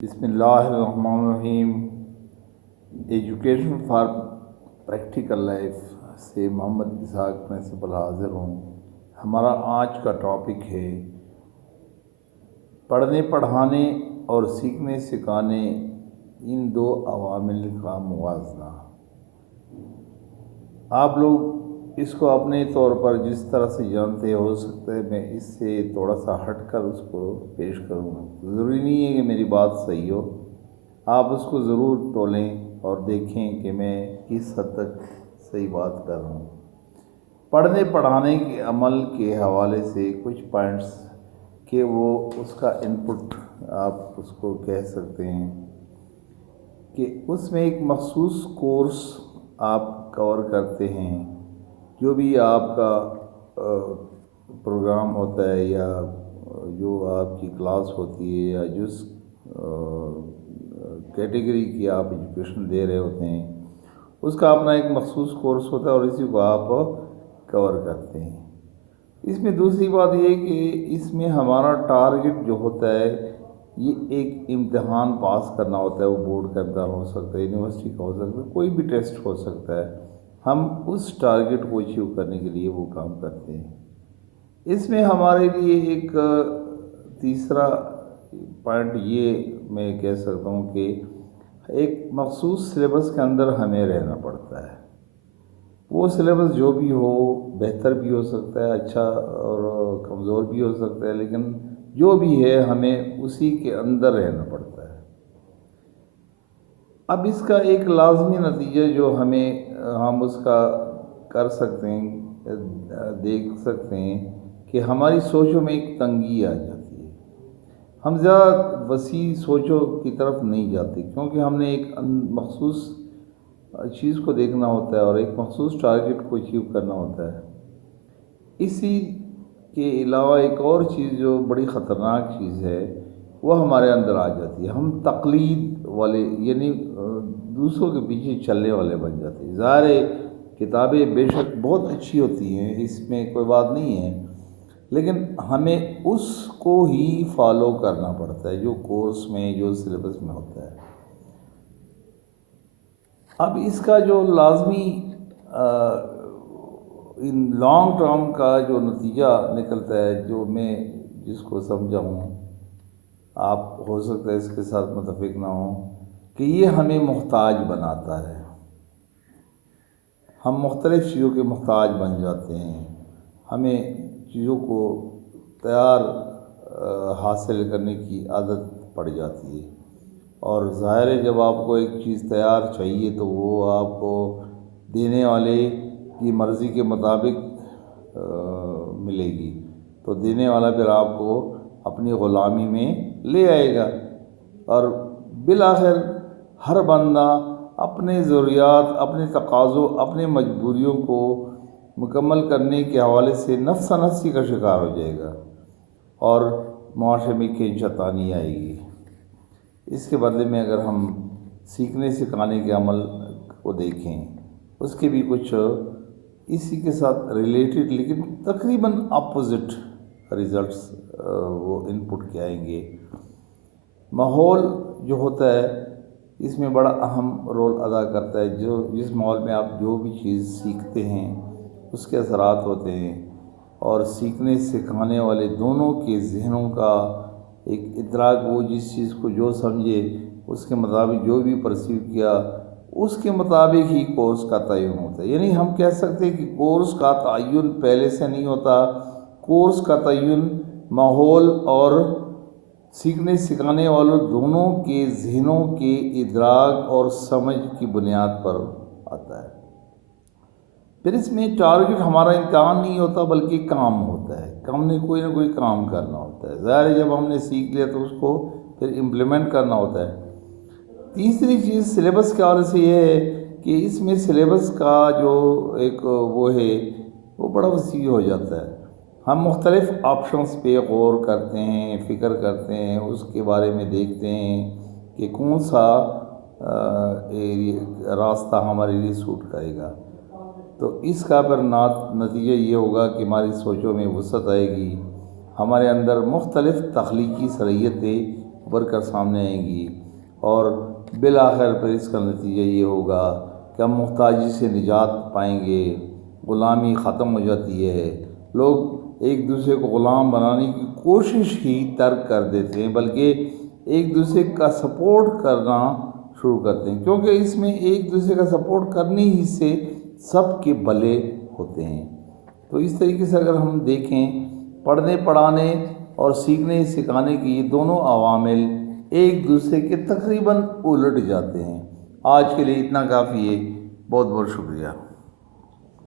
بسم اللہ الرحمن الرحیم۔ ایجوکیشن فار پریکٹیکل لائف سے محمد اسحاق پرنسپل حاضر ہوں۔ ہمارا آج کا ٹاپک ہے پڑھنے پڑھانے اور سیکھنے سکھانے، ان دو عوامل کا موازنہ۔ آپ لوگ اس کو اپنے طور پر جس طرح سے جانتے ہو سکتا ہے میں اس سے تھوڑا سا ہٹ کر اس کو پیش کروں گا۔ ضروری نہیں ہے کہ میری بات صحیح ہو، آپ اس کو ضرور تولیں اور دیکھیں کہ میں کس حد تک صحیح بات کر رہا ہوں۔ پڑھنے پڑھانے کے عمل کے حوالے سے کچھ پوائنٹس کہ وہ اس کا انپٹ آپ اس کو کہہ سکتے ہیں کہ اس میں ایک مخصوص کورس آپ کور کرتے ہیں۔ جو بھی آپ کا پروگرام ہوتا ہے یا جو آپ کی کلاس ہوتی ہے یا جس کیٹیگری کی آپ ایجوکیشن دے رہے ہوتے ہیں، اس کا اپنا ایک مخصوص کورس ہوتا ہے اور اسی کو آپ کور کرتے ہیں۔ اس میں دوسری بات یہ کہ اس میں ہمارا ٹارگٹ جو ہوتا ہے یہ ایک امتحان پاس کرنا ہوتا ہے۔ وہ بورڈ کا امتحان ہو سکتا ہے، یونیورسٹی کا ہو سکتا ہے، کوئی بھی ٹیسٹ ہو سکتا ہے۔ ہم اس ٹارگٹ کو اچیو کرنے کے لیے وہ کام کرتے ہیں۔ اس میں ہمارے لیے ایک تیسرا پوائنٹ یہ میں کہہ سکتا ہوں کہ ایک مخصوص سلیبس کے اندر ہمیں رہنا پڑتا ہے۔ وہ سلیبس جو بھی ہو بہتر بھی ہو سکتا ہے، اچھا اور کمزور بھی ہو سکتا ہے، لیکن جو بھی ہے ہمیں اسی کے اندر رہنا پڑتا ہے۔ اب اس کا ایک لازمی نتیجہ جو ہم اس کا کر سکتے ہیں، دیکھ سکتے ہیں کہ ہماری سوچوں میں ایک تنگی آ جاتی ہے۔ ہم زیادہ وسیع سوچوں کی طرف نہیں جاتے کیونکہ ہم نے ایک مخصوص چیز کو دیکھنا ہوتا ہے اور ایک مخصوص ٹارگٹ کو اچیو کرنا ہوتا ہے۔ اسی کے علاوہ ایک اور چیز جو بڑی خطرناک چیز ہے وہ ہمارے اندر آ جاتی ہے۔ ہم تقلید والے یعنی دوسروں کے پیچھے چلنے والے بن جاتے ہیں۔ ظاہر ہے کتابیں بے شک بہت اچھی ہوتی ہیں، اس میں کوئی بات نہیں ہے، لیکن ہمیں اس کو ہی فالو کرنا پڑتا ہے جو کورس میں جو سلیبس میں ہوتا ہے۔ اب اس کا جو لازمی ان لانگ ٹرم کا جو نتیجہ نکلتا ہے، جو میں جس کو سمجھا ہوں، آپ ہو سکتا ہے اس کے ساتھ متفق نہ ہوں، کہ یہ ہمیں محتاج بناتا ہے۔ ہم مختلف چیزوں کے محتاج بن جاتے ہیں۔ ہمیں چیزوں کو تیار حاصل کرنے کی عادت پڑ جاتی ہے، اور ظاہر ہے جب آپ کو ایک چیز تیار چاہیے تو وہ آپ کو دینے والے کی مرضی کے مطابق ملے گی، تو دینے والا پھر آپ کو اپنی غلامی میں لے آئے گا، اور بالآخر ہر بندہ اپنے ضروریات، اپنے تقاضوں، اپنے مجبوریوں کو مکمل کرنے کے حوالے سے نفس نفسی کا شکار ہو جائے گا اور معاشرے میں کھینچتانی آئے گی۔ اس کے بدلے میں اگر ہم سیکھنے سکھانے کے عمل کو دیکھیں، اس کے بھی کچھ اسی کے ساتھ ریلیٹڈ لیکن تقریباً اپوزٹ ریزلٹس وہ انپٹ کے آئیں گے۔ ماحول جو ہوتا ہے اس میں بڑا اہم رول ادا کرتا ہے۔ جس ماحول میں آپ جو بھی چیز سیکھتے ہیں اس کے اثرات ہوتے ہیں، اور سیکھنے سکھانے والے دونوں کے ذہنوں کا ایک ادراک، وہ جس چیز کو جو سمجھے اس کے مطابق جو بھی پرسیو کیا اس کے مطابق ہی کورس کا تعین ہوتا ہے۔ یعنی ہم کہہ سکتے ہیں کہ کورس کا تعین پہلے سے نہیں ہوتا، کورس کا تعین ماحول اور سیکھنے سکھانے والوں دونوں کے ذہنوں کے ادراک اور سمجھ کی بنیاد پر آتا ہے۔ پھر اس میں ٹارگٹ ہمارا امتحان نہیں ہوتا بلکہ کام ہوتا ہے۔ ہم نے کوئی نہ کوئی کام کرنا ہوتا ہے۔ ظاہر ہے جب ہم نے سیکھ لیا تو اس کو پھر امپلیمنٹ کرنا ہوتا ہے۔ تیسری چیز سلیبس کے حوالے سے یہ ہے کہ اس میں سلیبس کا جو ایک وہ ہے وہ بڑا وسیع ہو جاتا ہے۔ ہم مختلف آپشنس پہ غور کرتے ہیں، فکر کرتے ہیں، اس کے بارے میں دیکھتے ہیں کہ کون سا راستہ ہمارے لیے سوٹ کرے گا، تو اس کا پر نتیجہ یہ ہوگا کہ ہماری سوچوں میں وسعت آئے گی، ہمارے اندر مختلف تخلیقی صلاحیتیں ابھر کر سامنے آئیں گی، اور بالآخر پھر اس کا نتیجہ یہ ہوگا کہ ہم محتاجی سے نجات پائیں گے، غلامی ختم ہو جاتی ہے، لوگ ایک دوسرے کو غلام بنانے کی کوشش ہی ترک کر دیتے ہیں، بلکہ ایک دوسرے کا سپورٹ کرنا شروع کرتے ہیں، کیونکہ اس میں ایک دوسرے کا سپورٹ کرنے ہی سے سب کے بھلے ہوتے ہیں۔ تو اس طریقے سے اگر ہم دیکھیں، پڑھنے پڑھانے اور سیکھنے سکھانے کے یہ دونوں عوامل ایک دوسرے کے تقریباً الٹ جاتے ہیں۔ آج کے لیے اتنا کافی ہے، بہت بہت شکریہ۔